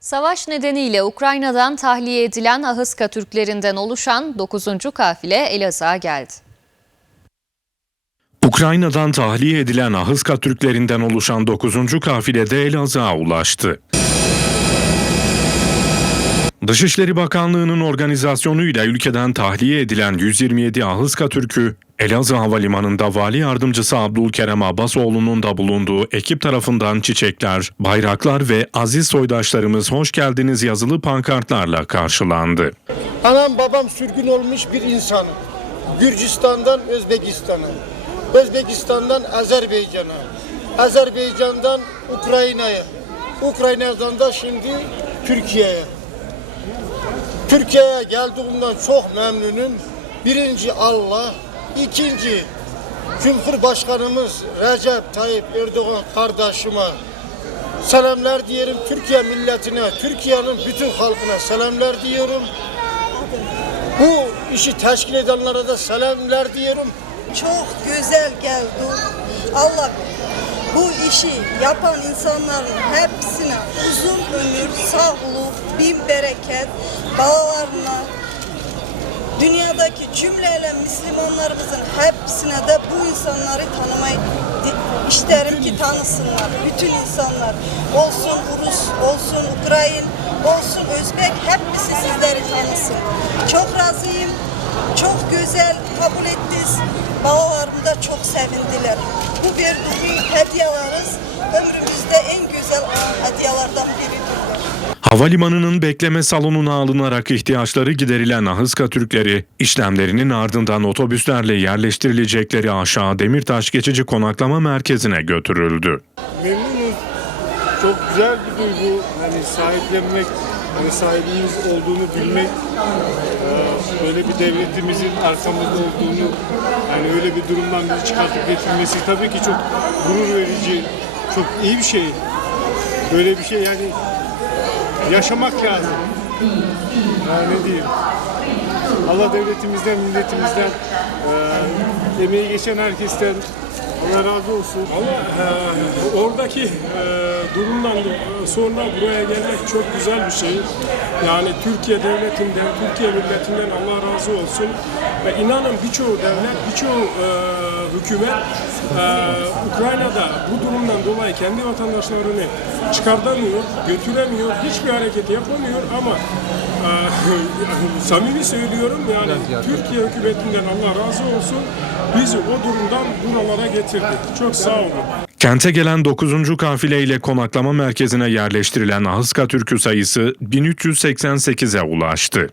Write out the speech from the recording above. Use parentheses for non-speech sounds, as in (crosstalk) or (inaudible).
Savaş nedeniyle Ukrayna'dan tahliye edilen Ahıska Türklerinden oluşan 9. kafile Elazığ'a geldi. Ukrayna'dan tahliye edilen Ahıska Türklerinden oluşan 9. kafilede Elazığ'a ulaştı. Dışişleri Bakanlığı'nın organizasyonuyla ülkeden tahliye edilen 127 Ahıska Türk'ü Elazığ Havalimanı'nda Vali Yardımcısı Abdülkerem Abbasoğlu'nun da bulunduğu ekip tarafından çiçekler, bayraklar ve aziz soydaşlarımız hoş geldiniz yazılı pankartlarla karşılandı. Anam babam sürgün olmuş bir insanım. Gürcistan'dan Özbekistan'a, Özbekistan'dan Azerbaycan'a, Azerbaycan'dan Ukrayna'ya, Ukrayna'dan da şimdi Türkiye'ye. Türkiye'ye geldiğimden çok memnunum. Birinci Allah, ikinci Cumhurbaşkanımız Recep Tayyip Erdoğan kardeşime selamlar diyelim. Türkiye milletine, Türkiye'nin bütün halkına selamlar diyorum. Bu işi teşkil edenlere de selamlar diyorum. çok güzel geldi. Allah bu işi yapan insanların hepsine uzun ömür, sağlık, bin bereket, bağlarına, dünyadaki cümleyle Müslümanlarımızın hepsine de bu insanları tanımayı isterim ki tanısınlar. Bütün insanlar olsun Rus, olsun Ukrayn, olsun Özbek hepsi sizleri tanısın. Çok razıyım. Çok güzel kabul ettiniz. Babalarım da çok sevindiler. Bu verdiğim hediyeleriniz ömrümüzde en güzel hediyelerden biridir. Havalimanının bekleme salonuna alınarak ihtiyaçları giderilen Ahıska Türkleri, işlemlerinin ardından otobüslerle yerleştirilecekleri aşağı Demirtaş Geçici Konaklama Merkezi'ne götürüldü. memnunuz. Çok güzel bir duygu. Hani sahiplenmek, hani sahibimiz olduğunu bilmek, eee, böyle bir devletimizin arkamızda olduğunu, hani öyle bir durumdan bizi çıkartıp getirmesi tabii ki çok gurur verici, çok iyi bir şey. Böyle bir şey yani yaşamak lazım. Yani ne diyeyim. Allah devletimizden, milletimizden, eee emeği geçen herkesten Allah razı olsun. Ama e, oradaki e, durumdan sonra buraya gelmek çok güzel bir şey. Yani Türkiye devletinden, Türkiye milletinden Allah razı olsun. Ve inanın birçoğu devlet, birçoğu e, hükümet e, Ukrayna'da bu durumdan dolayı kendi vatandaşlarını çıkartamıyor, götüremiyor, hiçbir hareket yapamıyor ama e, (laughs) samimi söylüyorum yani Türkiye hükümetinden Allah razı olsun bizi o durumdan buralara getirdi. Çok sağ olun. Kente gelen 9. kafile ile konaklama merkezine yerleştirilen Ahıska Türk'ü sayısı 1388'e ulaştı.